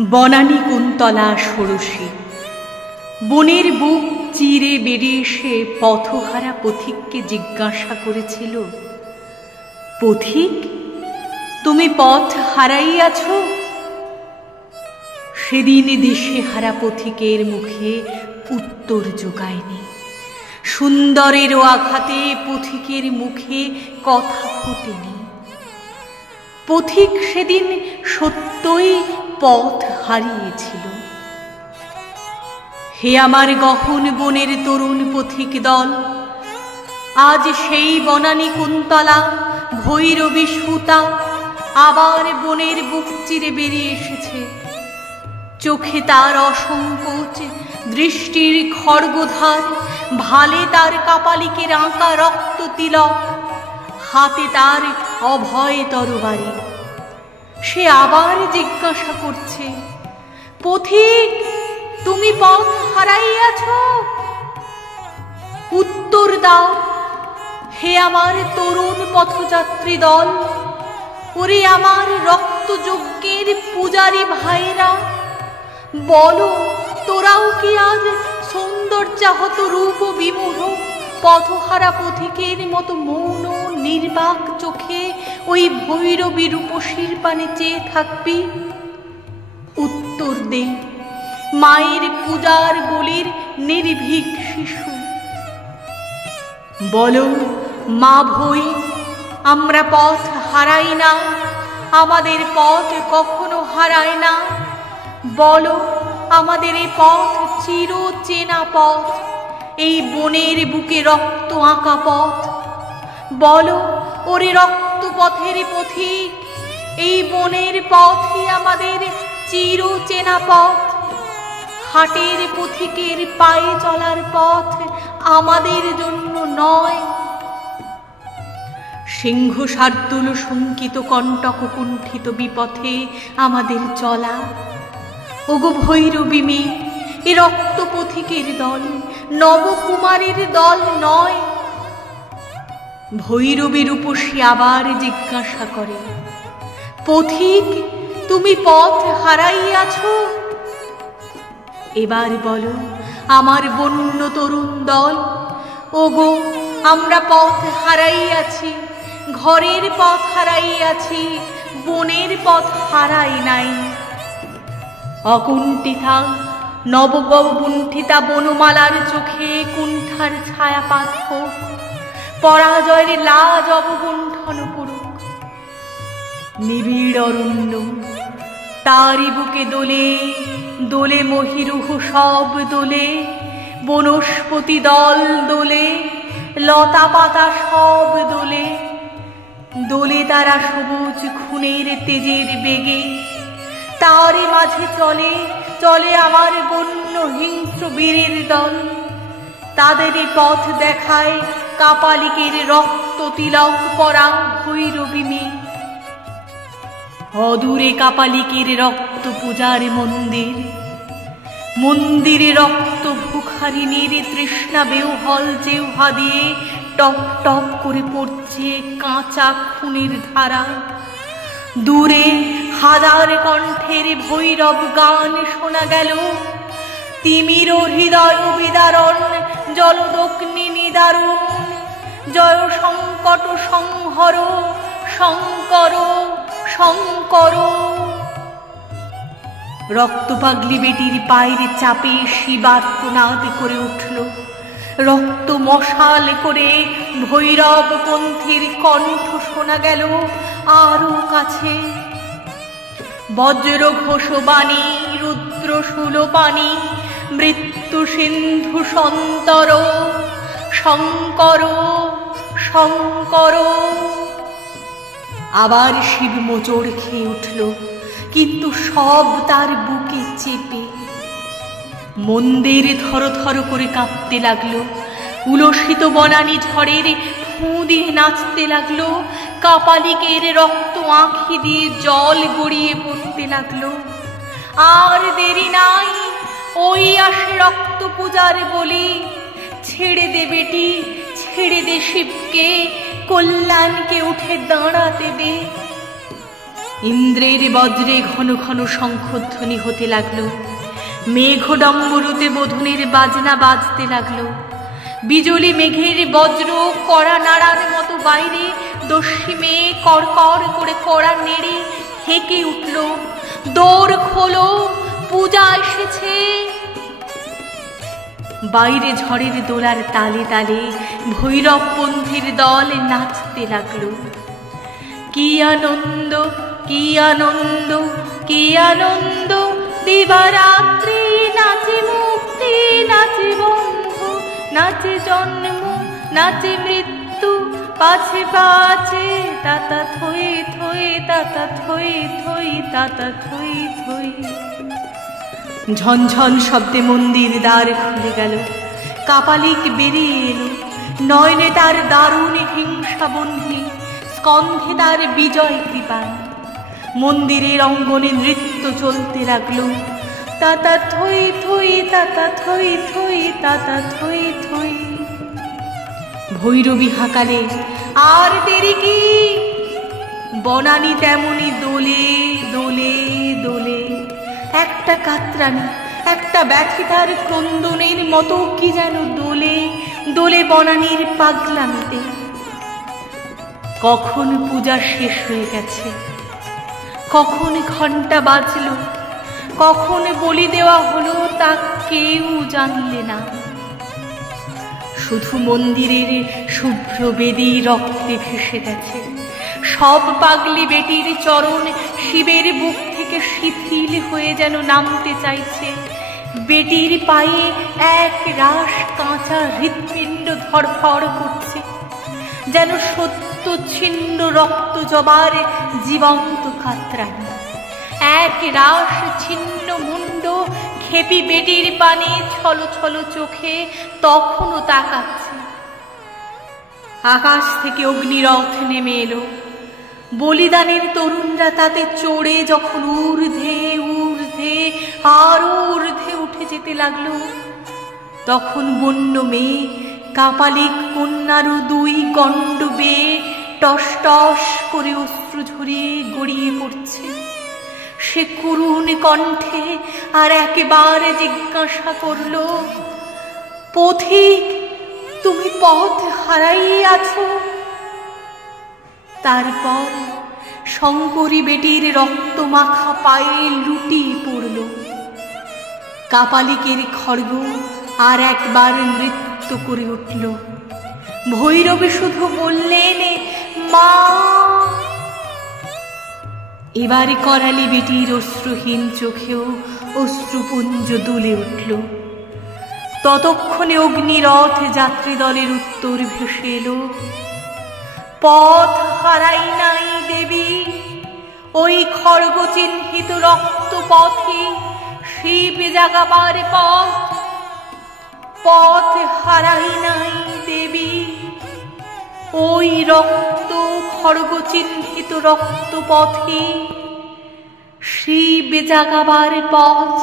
বনানী কুন্তলা ষোড়শী। বনের বুক চিরে বেরিয়ে এসে পথহারা পথিককে জিজ্ঞাসা করেছিল, পথিক, তুমি পথ হারাইয়াছ? সেদিন দিশেহারা পথিকের মুখে উত্তর জোগায়নি। সুন্দরেরও আঘাতে পথিকের মুখে কথা ফোটেনি। পথিক সেদিন সত্যই পথ হারিয়েছিল। হে আমার গহন বনের তরুণ পথিক দল, আজ সেই বনানী কুন্তলা ভৈরবী সুতা আবার বনের বুক চিরে বেরিয়ে এসেছে। চোখে তার অসংকোচ, দৃষ্টির খড়গধার, ভালে তার কাপালিকের আঁকা রক্ত তিলক, হাতে তার অভয় তরবারি। সে আবার জিজ্ঞাসা করছে, পথিক, তুমি পথ হারাইয়াছ? উত্তর দাও হে আমার তরুণ পথযাত্রী দল। ওরে আমার রক্তযজ্ঞের পূজারী ভাইরা, বলো, তোরাও কি আজ সৌন্দর্যাহত রূপ বিমূঢ় পথহারা পথিকের মতো মৌন নির্বাক চোখে ওই ভৈরবী রূপসীর পানে চেয়ে থাকবি? উত্তর দে, মায়ের পূজার বলির নির্ভীক শিশু। বলো, মা ভৈ, আমরা পথ হারাই না, আমাদের পথ কখনো হারায় না। বলো, আমাদের এই পথ চির চেনা পথ, এই বনের বুকে রক্ত আঁকা পথ। বলো, ওরে রক্ত পথের পথিক, এই বনের পথই আমাদের চির চেনা পথ। হাটের পথিকের পায়ে চলার পথ আমাদের জন্য নয়। সিংহ শার্দুল শঙ্কিত কণ্টক কুণ্ঠিত বিপথে আমাদের চলা। ওগো ভৈরবী মেয়ে, এ রক্ত পথিকের দল নবকুমারের দল নয়। ভৈরবী রূপসী আবার জিজ্ঞাসা করে, পথিক, তুমি পথ হারাইয়াছ? এবার বলো আমার বন্য তরুণ দল, ওগো, আমরা পথ হারাইয়াছি, ঘরের পথ হারাইয়াছি, বনের পথ হারাই নাই। অকুণ্ঠিতা নবকুণ্ঠিতা বনমালার চোখে কুণ্ঠার ছায়াপাত হোক, পরাজয়ের লাজ অবগুণ্ঠন পড়ুক। নিবিড় অরণ্য তারি বুকে দোলে দোলে মহিরুহ সব দোলে, বনস্পতি দল দোলে, লতা পাতা সব দোলে। দোলে তারা সবুজ খুনের তেজের বেগে, তারই মাঝে চলে চলে আমার বন্য হিংস্র বীরের দল। তাদেরই পথ দেখায় কাপালিকের রক্ত তিলক পরা ভৈরবী মেয়ে। অদূরে কাপালিকের রক্ত পূজার মন্দির, মন্দিরে রক্ত ভুখারিনীর তৃষ্ণা বেউহল জেউহা দিয়ে টপ টপ করে পড়ছে কাঁচা খুনের ধারা। দূরে হাজার কণ্ঠের ভৈরব গান শোনা গেল, তিমির হৃদয় বিদারণ জলদগ্নি নিদারুণ। জয় সংকট সংহর শঙ্কর শঙ্কর। রক্তপাগলি বেটির পায়ের চাপে শিবার্তনাদ করে উঠল। রক্ত মশাল করে ভৈরব পন্থীর কণ্ঠ শোনা গেল আরো কাছে। বজ্র ঘোষ বাণী রুদ্র শূলপাণি, মৃত্যু সিন্ধু সন্তর শঙ্কর শঙ্কর। আবার শিব মোচড় খেয়ে উঠল, কিন্তু সব তার বুকে চেপে। মন্দির থর থর করে কাঁপতে লাগলো, উলসিত বনানী ঝড়ের ফুঁ দিয়ে নাচতে লাগলো। কাপালিকের রক্ত আঁখি দিয়ে জল গড়িয়ে পড়তে লাগলো। আর দেরি নাই, ওই আসে রক্ত পূজার বলি। ছেড়ে দে বেটি, ছেড়ে দে শিবকে, কল্যাণকে উঠে দাঁড়াতে দে। ইন্দ্রের বজ্রে ঘন ঘন শঙ্খধ্বনি হতে লাগলো, মেঘডম্বরুতে বোধনের বাজনা বাজতে লাগলো। বিজলি মেঘের বজ্র কড়া নাড়ার মতো বাইরে দস্যি কর কর করে কড়া নেড়ে হেঁকে উঠল, দৌড় খোলো, পূজা এসেছে। বাইরে ঝড়ের দোলার তালে তালে ভৈরবপন্থীর দল নাচতে লাগলো। কি আনন্দ, কি আনন্দ, কি আনন্দ, দিবারাত্রি নাচে মুক্তি, নাচে বন্ধু, নাচে জন্ম, নাচে মৃত্যু, পাছে পাছে তাতা থই থই, তাতা থই থই, তাতা থই থই। ঝনঝন শব্দে মন্দির দ্বার খুলে গেল, কাপালিক বেরিয়ে এলো, নয়নে তার দারুণ হিংসা বন্ধি, স্কন্ধে তার বিজয় কৃপা। মন্দিরের অঙ্গনে নৃত্য চলতে লাগলো, তাতা থই থই, তাতা থই থই, তাতা থই থই। ভৈরবী হাঁকালে, আর দেরি কি? বনানী তেমনি দোলে দোলে দোলে। একটা কাতরানি, একটা ব্যথিতার ক্রন্দনের মতো কি যেন দোলে দোলে বনানীর পাগলামিতে। কখন পূজা শেষ হয়ে গেছে, কখন ঘণ্টা বাজল, কখন বলি দেওয়া হলো তা কেউ জানলে না। শুধু মন্দিরের শুভ্র বেদী রক্তে ভেসে গেছে। সব পাগলি বেটির চরণ শিবের বুক থেকে শিথিল হয়ে যেন নামতে চাইছে। বেটির পায়ে এক রাশ কাঁচা হৃৎপিণ্ড ধড়ফড় করছে, যেন সত্য ছিন্ন রক্ত জবার জীবন্ত কাতরানি। এক রাশ ছিন্ন মুন্ড খেপি বেটির পানে ছলো ছলো চোখে তখনও তাকাচ্ছে। আকাশ থেকে অগ্নিরথ নেমে এলো, বলিদানের তরুণরা তাতে চড়ে যখন ঊর্ধ্বে ঊর্ধ্বে আরো ঊর্ধ্বে উঠে যেতে লাগলো, তখন বন্য মেয়ে কাপালিক কন্যারও দুই গণ্ড বেয়ে টস টস করে অশ্রু ঝরিয়ে গড়িয়ে পড়ছে। সে করুণ কণ্ঠে আর একেবারে জিজ্ঞাসা করল, পথিক, তুমি পথ হারাইয়ে আছো? তারপর শঙ্করী বেটির রক্ত মাখা পায়ে লুটিয়ে পড়ল। কাপালিকের খড়গ আর একবার নৃত্য করে উঠল। ভৈরবী শুধু বললেন, মা। এবার করালি বেটির অশ্রুহীন চোখেও অশ্রুপুঞ্জ দুলে উঠল। ততক্ষণে অগ্নিরথ যাত্রী দলের উত্তর ভেসে এলো, পথ হারাই নাই দেবী, ওই খড়গ চিহ্নিত রক্ত পথে শিব জাগাবার পথ। পথ হারাই নাই দেবী, ওই রক্ত খড়গ চিহ্নিত রক্ত পথে শিব জাগাবার পথ।